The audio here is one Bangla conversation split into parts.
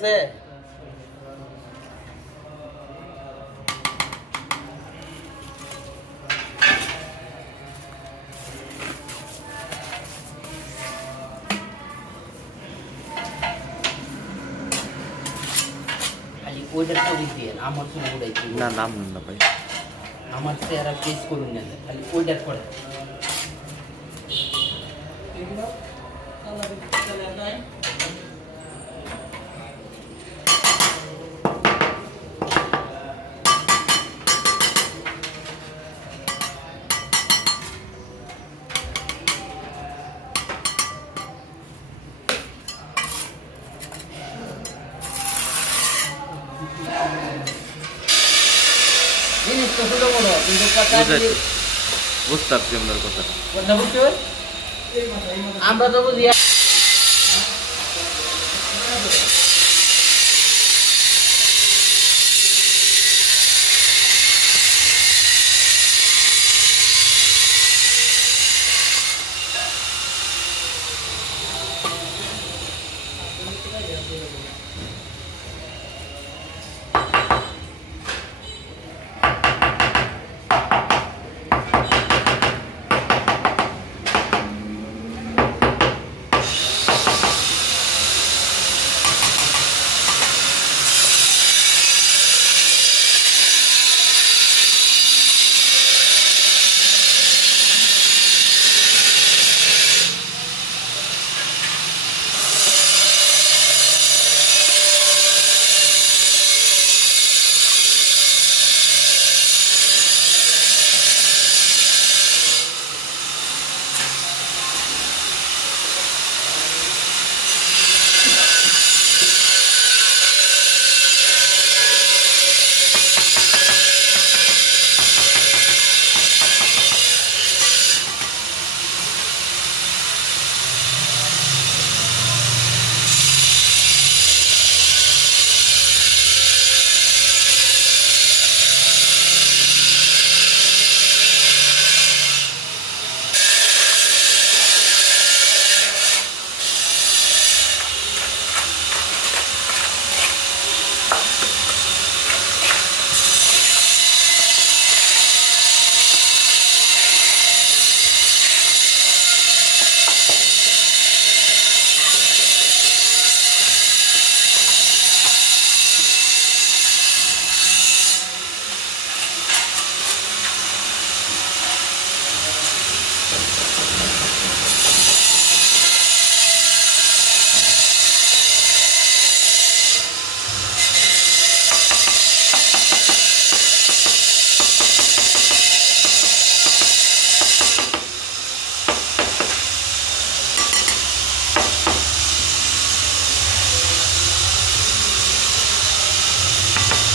আছে খালি ওইটা ছবি দিয়ে আমার ছবি উড়াইছি না নাম না ভাই আমার চেহারা পেজ করুন না খালি ওইটা করে জিনিস তো ছোট বড় কিন্তু কথা বুঝতে পারছি আপনার কথাটা কথা বুঝছো আমরা তো বুঝি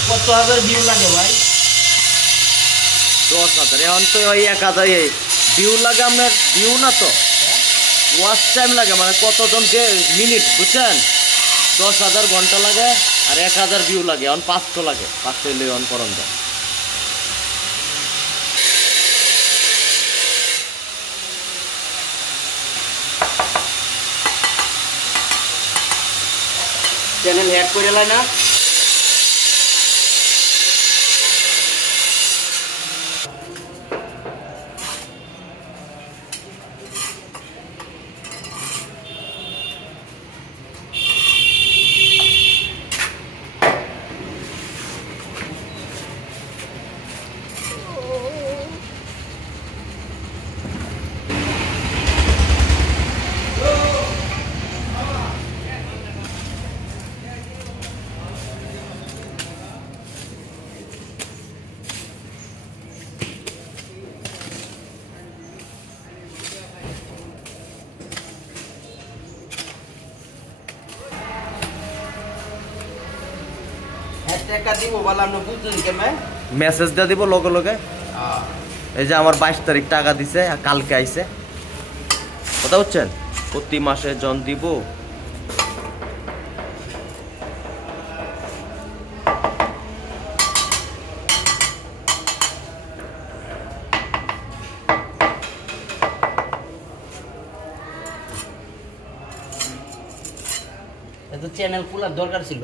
কত হাজার ভিউ লাগে ভাই 10,000 এখন তো ওই 1000 ভিউ লাগে আপনার ভিউ না তো ওয়াচ টাইম লাগে মানে কতজন যে মিনিট বুঝছেন 10,000 ঘন্টা লাগে আর 1000 ভিউ লাগে এখন 500 লাগে 500 হইলে অন করন যায় চ্যানেল হ্যাক করে লাই না মেসেজ দিয়ে দিব লগে লগে এই যে আমার 22 তারিখ টাকা দিছে কালকে আইছে কথা বুঝছেন প্রতি মাসে জন দিব চ্যানেল খোলার দরকার ছিল।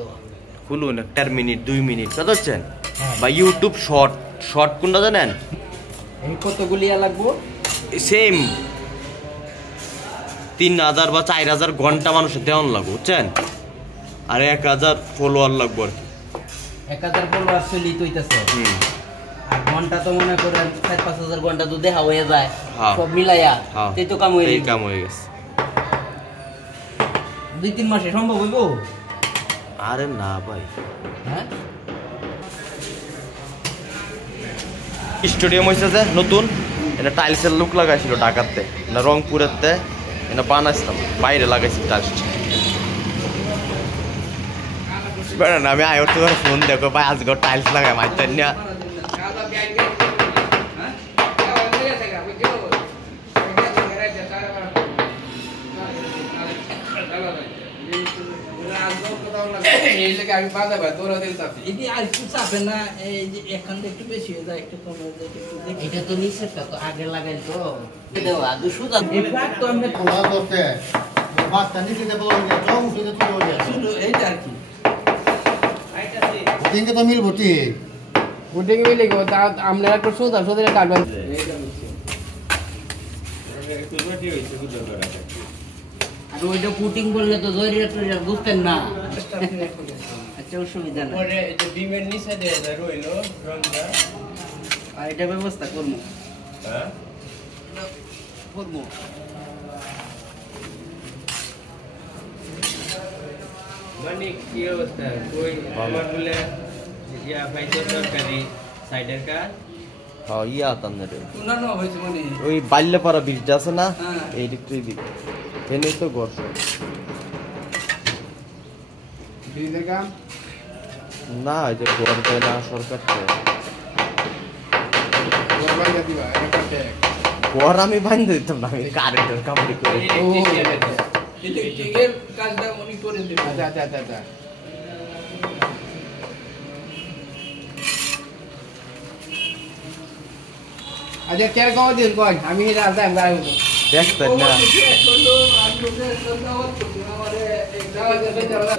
খুলুন 1 মিনিট 2 মিনিট কত হচ্ছেন হ্যাঁ। বা ইউটিউব শর্ট শর্ট কোনটা জানেন? এই কতগুলি লাগবো? সেম 3000 বা 4000 ঘন্টা মানুষের দেওয়ান লাগবে বুঝছেন, আর 1000 ফলোয়ার লাগবে আর কি। 1000 ফলোয়ার চলি তৈতেছে, আর ঘন্টা তো মনে করেন 4-5000 ঘন্টা তো দেখা হয়ে যায় সব মিলাইয়া, এই তো কাম হয়ে গেছে। 2-3 মাসে সম্ভব হইব? আরে না ভাই, হ্যাঁ স্টেডিয়াম হয়েছে যে নতুন, এটা টাইলসের লুক লাগাইছিল ঢাকাতে না রংপুরেতে, এটা বানাইছিলাম বাইরে লাগাইছি টাইলসটা। বেড়ান আমি আয় তোমার ফোন দেখো ভাই আজকে টাইলস লাগাই মাইতেন না। এটা তো নিচেরটা তো আগে লাগাই তো এইটা আর কি তো মিলবো ঠিক বুটিং মিলে গো তা আমরা একটু সুদা সুদা কাটবেন। আর ওইটা পুটিং বললে তো জয়রিয়া বুঝতেন না। আচ্ছা অসুবিধা না, পরে এই যে বিমের নিচে দিয়ে রইলো রংটা, আর এটা ব্যবস্থা করবো। হ্যাঁ করবো মানে কি অবস্থা ওই আমার বলে ইয়া ফাইটো তরকারি সাইডের কাজ হ্যাঁ ইয়া তান্দের উনানো হয়েছে মানে ওই বাল্যপাড়া ব্রিজটা আছে না, হ্যাঁ। এই দিকটাই দিক এনে তো ঘর বিজের কাম না, এই যে ঘর দেয় না সরকার থেকে। গোরবাই দিবা একটা ঘর আমি বান্ধে দিতাম না, আমি কারেন্টের কামড়ি করি। ইলেকট্রিকের কাজটা উনি করে দিবেন। আচ্ছা আচ্ছা আচ্ছা আচ্ছা আচ্ছা কে কও দিন কই আমি এটা আসলাম গাড়ি দেখতেন না আমারে এক জায়গা থেকে যাওয়া